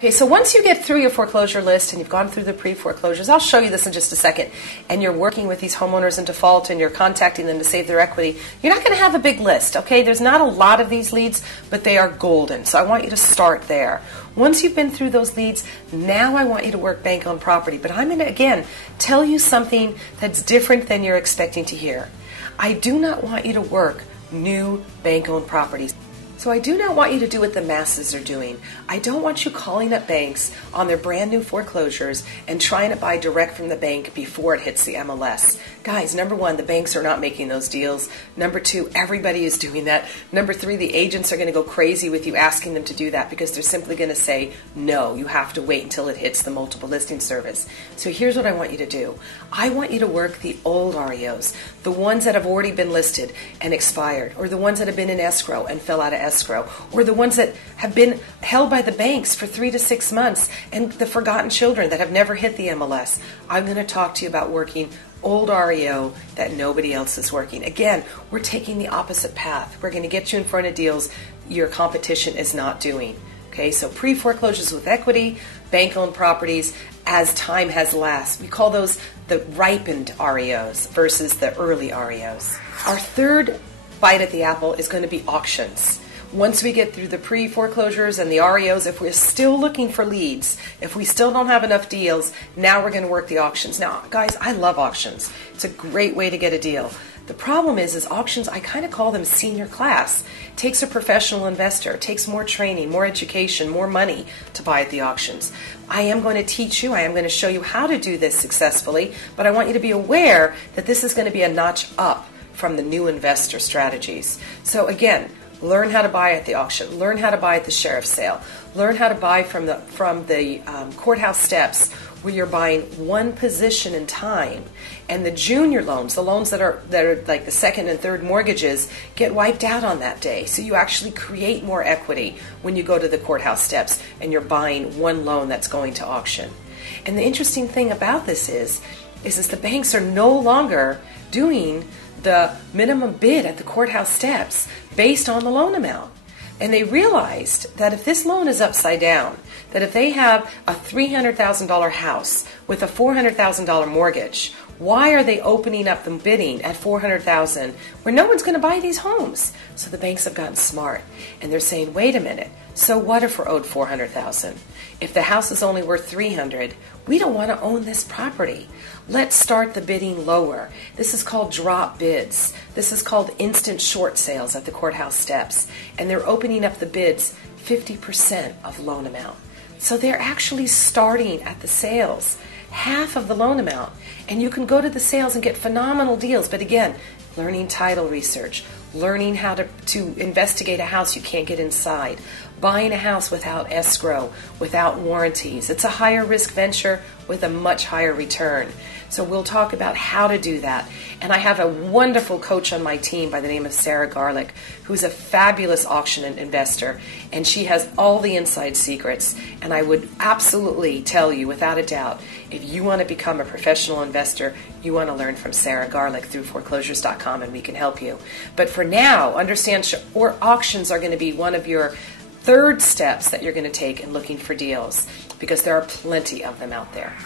Okay, so once you get through your foreclosure list and you've gone through the pre-foreclosures, I'll show you this in just a second, and you're working with these homeowners in default and you're contacting them to save their equity, you're not going to have a big list, okay? There's not a lot of these leads, but they are golden, so I want you to start there. Once you've been through those leads, now I want you to work bank-owned property, but I'm going to, again, tell you something that's different than you're expecting to hear. I do not want you to work new bank-owned properties. So I do not want you to do what the masses are doing. I don't want you calling up banks on their brand new foreclosures and trying to buy direct from the bank before it hits the MLS. Guys, number one, the banks are not making those deals. Number two, everybody is doing that. Number three, the agents are going to go crazy with you asking them to do that because they're simply going to say, no, you have to wait until it hits the multiple listing service. So here's what I want you to do. I want you to work the old REOs, the ones that have already been listed and expired, or the ones that have been in escrow and fell out of escrow, or the ones that have been held by the banks for 3 to 6 months, and the forgotten children that have never hit the MLS. I'm going to talk to you about working old REO that nobody else is working. Again, we're taking the opposite path. We're going to get you in front of deals your competition is not doing. Okay, so pre-foreclosures with equity, bank-owned properties, as time has lapsed. We call those the ripened REOs versus the early REOs. Our third bite at the apple is going to be auctions. Once we get through the pre-foreclosures and the REOs, if we're still looking for leads, if we still don't have enough deals, now we're going to work the auctions. Now, guys, I love auctions. It's a great way to get a deal. The problem is auctions, I kind of call them senior class. It takes a professional investor. It takes more training, more education, more money to buy at the auctions. I am going to teach you. I am going to show you how to do this successfully, but I want you to be aware that this is going to be a notch up from the new investor strategies. So again, learn how to buy at the auction. Learn how to buy at the sheriff's sale. Learn how to buy from the courthouse steps, where you're buying one position in time, and the junior loans, the loans that are like the second and third mortgages, get wiped out on that day. So you actually create more equity when you go to the courthouse steps and you're buying one loan that's going to auction. And the interesting thing about this is the banks are no longer doing the minimum bid at the courthouse steps based on the loan amount. And they realized that if this loan is upside down, that if they have a $300,000 house with a $400,000 mortgage, why are they opening up the bidding at $400,000 where no one's going to buy these homes? So the banks have gotten smart, and they're saying, wait a minute, so what if we're owed $400,000? If the house is only worth $300,000, we don't want to own this property. Let's start the bidding lower. This is called drop bids. This is called instant short sales at the courthouse steps, and they're opening up the bids 50% of loan amount. So they're actually starting at the sales, half of the loan amount, and you can go to the sales and get phenomenal deals. But again, learning title research, learning how to investigate a house you can't get inside, buying a house without escrow, without warranties. It's a higher risk venture with a much higher return. So we'll talk about how to do that. And I have a wonderful coach on my team by the name of Sarah Garlick, who's a fabulous auction investor, and she has all the inside secrets. And I would absolutely tell you, without a doubt, if you want to become a professional investor, you want to learn from Sarah Garlick through foreclosures.com, and we can help you. But for now, understand auctions are going to be one of your third steps that you're going to take in looking for deals, because there are plenty of them out there.